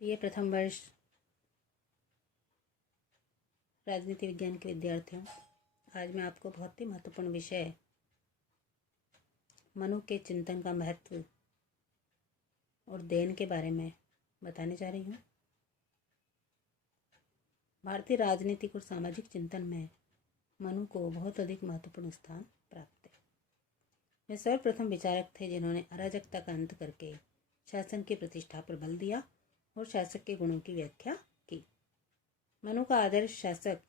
BA प्रथम वर्ष राजनीति विज्ञान के विद्यार्थियों, आज मैं आपको बहुत ही महत्वपूर्ण विषय मनु के चिंतन का महत्व और देन के बारे में बताने जा रही हूँ। भारतीय राजनीतिक और सामाजिक चिंतन में मनु को बहुत अधिक महत्वपूर्ण स्थान प्राप्त है। वे सर्वप्रथम विचारक थे जिन्होंने अराजकता का अंत करके शासन की प्रतिष्ठा पर बल दिया और शासक के गुणों की व्याख्या की। मनु का आदर्श शासक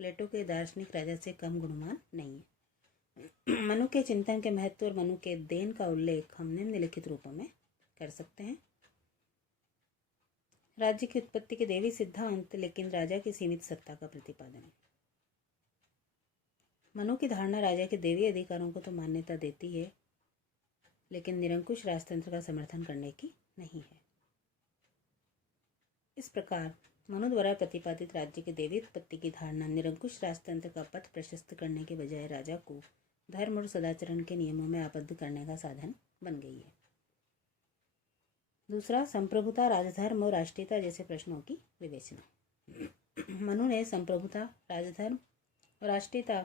प्लेटो के दार्शनिक राजा से कम गुणवान नहीं है। मनु के चिंतन के महत्व और मनु के देन का उल्लेख हम निम्नलिखित रूपों में कर सकते हैं। राज्य की उत्पत्ति के देवी सिद्धांत, लेकिन राजा की सीमित सत्ता का प्रतिपादन। मनु की धारणा राजा के देवी अधिकारों को तो मान्यता देती है, लेकिन निरंकुश राजतंत्र का समर्थन करने की नहीं है। इस प्रकार मनु द्वारा प्रतिपादित राज्य के देवी उत्पत्ति की धारणा निरंकुश राजतंत्र का पथ प्रशस्त करने के बजाय राजा को धर्म और सदाचरण के नियमों में आबद्ध करने का साधन बन गई है। दूसरा, संप्रभुता, राजधर्म और राष्ट्रीयता जैसे प्रश्नों की विवेचना। मनु ने संप्रभुता, राजधर्म और राष्ट्रीयता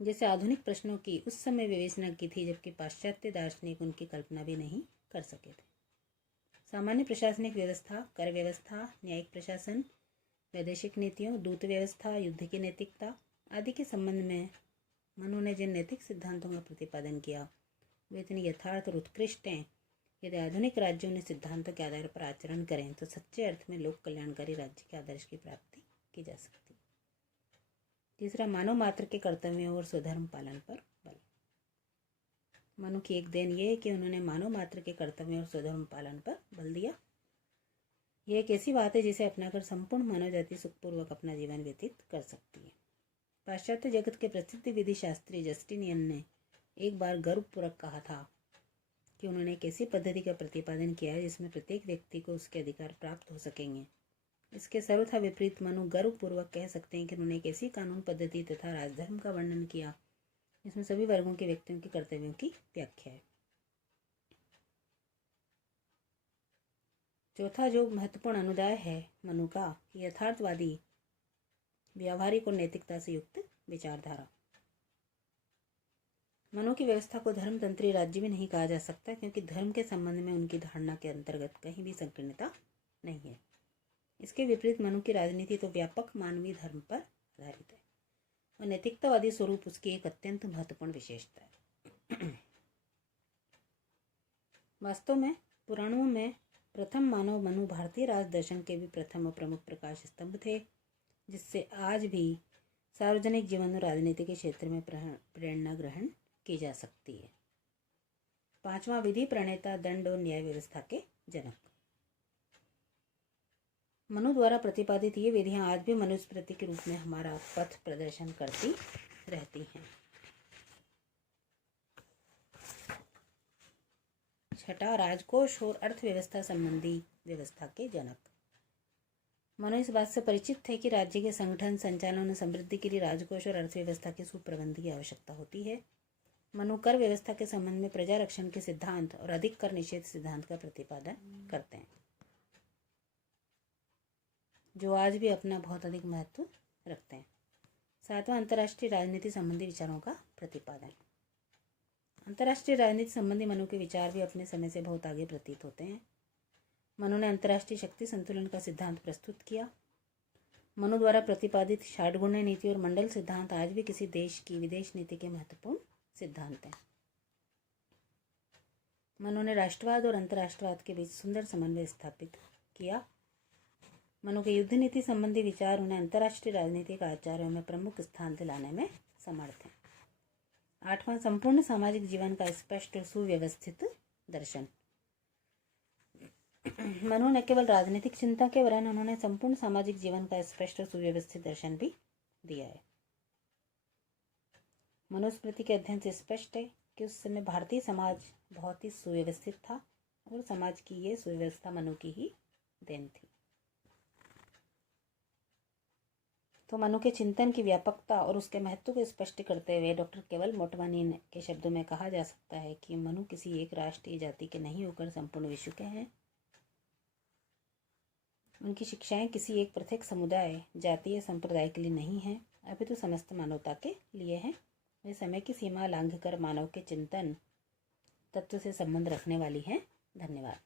जैसे आधुनिक प्रश्नों की उस समय विवेचना की थी जबकि पाश्चात्य दार्शनिक उनकी कल्पना भी नहीं कर सके थे। सामान्य प्रशासनिक व्यवस्था, कर व्यवस्था, न्यायिक प्रशासन, वैदेशिक नीतियों, दूत व्यवस्था, युद्ध की नैतिकता आदि के संबंध में मनु ने जिन नैतिक सिद्धांतों का प्रतिपादन किया वे इतने यथार्थ और उत्कृष्ट हैं। यदि आधुनिक राज्यों ने सिद्धांतों के आधार पर आचरण करें तो सच्चे अर्थ में लोक कल्याणकारी राज्य के आदर्श की प्राप्ति की जा सकती। तीसरा, मानव मात्र के कर्तव्यों और स्वधर्म पालन पर बल। मनु की एक देन ये है कि उन्होंने मानव मात्र के कर्तव्यों और स्वधर्म पालन पर बल दिया। यह एक ऐसी बात है जिसे अपनाकर संपूर्ण मानव जाति सुखपूर्वक अपना जीवन व्यतीत कर सकती है। पाश्चात्य जगत के प्रसिद्ध विधि शास्त्री जस्टिनियन ने एक बार गर्वपूर्वक कहा था कि उन्होंने एक ऐसी पद्धति का प्रतिपादन किया है जिसमें प्रत्येक व्यक्ति को उसके अधिकार प्राप्त हो सकेंगे। इसके सर्वथा विपरीत मनु गर्वपूर्वक कह सकते हैं कि उन्होंने एक ऐसी कानून पद्धति तथा राजधर्म का वर्णन किया जिसमें सभी वर्गों के व्यक्तियों के कर्तव्यों की व्याख्या है। चौथा जो महत्वपूर्ण अनुदाय है मनु का, यथार्थवादी, व्यावहारिक और नैतिकता से युक्त विचारधारा। मनु की व्यवस्था को धर्मतंत्री राज्य भी नहीं कहा जा सकता क्योंकि धर्म के संबंध में उनकी धारणा के अंतर्गत कहीं भी संकीर्णता नहीं है। इसके विपरीत मनु की राजनीति तो व्यापक मानवीय धर्म पर आधारित है और नैतिकतावादी स्वरूप उसकी एक अत्यंत महत्वपूर्ण विशेषता है। वास्तव में पुराणों में प्रथम मानव मनु भारतीय राज दर्शन के भी प्रथम और प्रमुख प्रकाश स्तंभ थे, जिससे आज भी सार्वजनिक जीवन और राजनीति के क्षेत्र में प्रेरणा ग्रहण की जा सकती है। पांचवा, विधि प्रणेता, दंड और न्याय व्यवस्था के जनक। मनु द्वारा प्रतिपादित ये विधियां आज भी मनुस्मृति के रूप में हमारा पथ प्रदर्शन करती रहती हैं। छठा, राजकोष और अर्थव्यवस्था संबंधी व्यवस्था के जनक। मनु इस बात से परिचित थे कि राज्य के संगठन, संचालन और समृद्धि के लिए राजकोष और अर्थव्यवस्था के सुप्रबंध की आवश्यकता होती है। मनु कर व्यवस्था के संबंध में प्रजा रक्षण के सिद्धांत और अधिक कर निषेध सिद्धांत का प्रतिपादन करते हैं, जो आज भी अपना बहुत अधिक महत्व रखते हैं। सातवां, अंतर्राष्ट्रीय राजनीति संबंधी विचारों का प्रतिपादन। अंतर्राष्ट्रीय राजनीति संबंधी मनु के विचार भी अपने समय से बहुत आगे प्रतीत होते हैं। मनु ने अंतर्राष्ट्रीय शक्ति संतुलन का सिद्धांत प्रस्तुत किया। मनु द्वारा प्रतिपादित षाडगुण्य नीति और मंडल सिद्धांत आज भी किसी देश की विदेश नीति के महत्वपूर्ण सिद्धांत हैं। मनु ने राष्ट्रवाद और अंतर्राष्ट्रवाद के बीच सुंदर समन्वय स्थापित किया। मनु के युद्ध नीति संबंधी विचार उन्हें अंतर्राष्ट्रीय राजनीतिक आचार्यों में प्रमुख स्थान दिलाने में समर्थ हैं। आठवां, संपूर्ण सामाजिक जीवन का स्पष्ट और सुव्यवस्थित दर्शन। मनु ने केवल राजनीतिक चिंता के वरन उन्होंने संपूर्ण सामाजिक जीवन का स्पष्ट और सुव्यवस्थित दर्शन भी दिया है। मनुस्मृति के अध्ययन से स्पष्ट है कि उस समय भारतीय समाज बहुत ही सुव्यवस्थित था और समाज की ये सुव्यवस्था मनु की ही देन थी। तो मनु के चिंतन की व्यापकता और उसके महत्व को स्पष्ट करते हुए डॉक्टर केवल मोटवानी के शब्दों में कहा जा सकता है कि मनु किसी एक राष्ट्रीय जाति के नहीं होकर संपूर्ण विश्व के हैं। उनकी शिक्षाएं किसी एक पृथक समुदाय, जाति या संप्रदाय के लिए नहीं हैं, अपितु समस्त मानवता के लिए हैं। वे समय की सीमा लांघकर मानव के चिंतन तत्व से संबंध रखने वाली हैं। धन्यवाद।